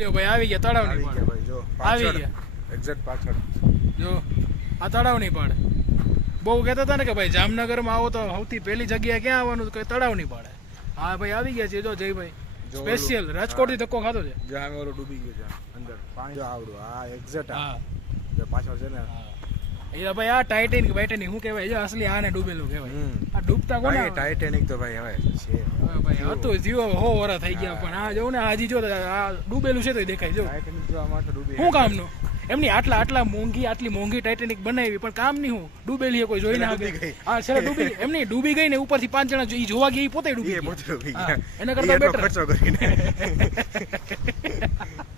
લ્યો ભાઈ આવી ગયા તળાવ આવી ની ગયા ભાઈ જો આવી પાછળ ગયા એક્ઝેક્ટ પાછળ જો આ તળાવ ની પાડે બહુ કહેતા હતા ને કે ભાઈ જામનગરમાં આવો તો સૌથી પહેલી જગ્યાએ ક્યાં આવવાનું કે તળાવ ની પાડે હા ભાઈ આવી ગયા છે જો જયભાઈ જો સ્પેશિયલ રાજકોટ થી ધક્કો ખાતો છે જ્યાં ઓલો ડૂબી ગયો છે અંદર પાણી જો આવડું આ એક્ઝેક્ટ હા જો પાછળ છે ને એ ભાઈ આ ટાઇટેનિક બાઇટેનિક શું કહેવાય છે અસલી આને ડૂબેલું કહેવાય આ ડૂબતા કોને ભાઈ ટાઇટેનિક તો ભાઈ હવે છે હવે ભાઈ હતું જીવો હો વરા થઈ ગયા પણ આ જોઉં ને હજી જો આ ડૂબેલું છે તો દેખાય જો ટાઇટેનિક જો આમાં તો ડૂબી શું કામનું એમની આટલી મોંઘી ટાઇટેનિક બનાવી પણ કામ નહીં હું ડૂબેલી કોઈ જોઈ ના ડૂબી ગઈ. હા છેલ્લે ડૂબી એમની ડૂબી ગઈ ને ઉપરથી 5 જણા ઈ જોવા ગયા ઈ પોતે ડૂબી એ ગયા. પોતે ડૂબી હા, ગયા એના કરતા એટલો better. ખર્ચો કરીને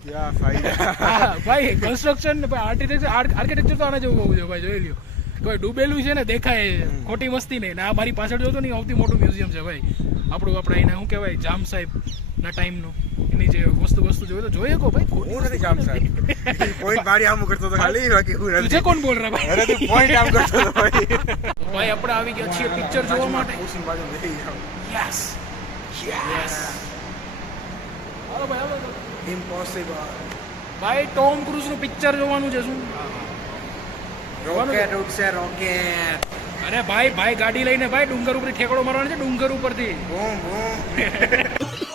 ક્યાં ફાયદા હા ભાઈ કન્સ્ટ્રક્શન ને આર્કિટેક્ચર તો આને જેવું હોવું જોઈએ ભાઈ જોઈ લ્યો કોઈ ડૂબેલું છે ને દેખાય ખોટી મસ્તી નહીં ને આ મારી પાછળ જોતો ને સૌથી મોટું મ્યુઝિયમ છે ભાઈ આપણે એને શું કહેવાય જામ સાહેબ ના ટાઈમનું એની જે વસ્તુ જોઈએ તો જોઈએ કો ભાઈ હું નથી જામ સાહેબ પોઈન્ટ મારી આમ કરતો તો ખાલી બાકી હું તુજે નથી કોણ બોલ રહા ભાઈ અરે તું પોઈન્ટ આમ કરતો તો ભાઈ ભાઈ આપણે આવી ગયા છીએ પિક્ચર જોવા માટે ખુશી બાજુ લઈ જાવ યસ યસ હાલો ભાઈ હાલો ઇમ્પોસિબલ ભાઈ ટોમ ક્રૂઝ નું પિક્ચર જોવાનું છે શું રોકેટ ઉડશે રોકેટ અરે ભાઈ ગાડી લઈને ભાઈ ડુંગર ઉપર ઠેકડો મારવાનો છે ડુંગર ઉપરથી બૂમ બૂમ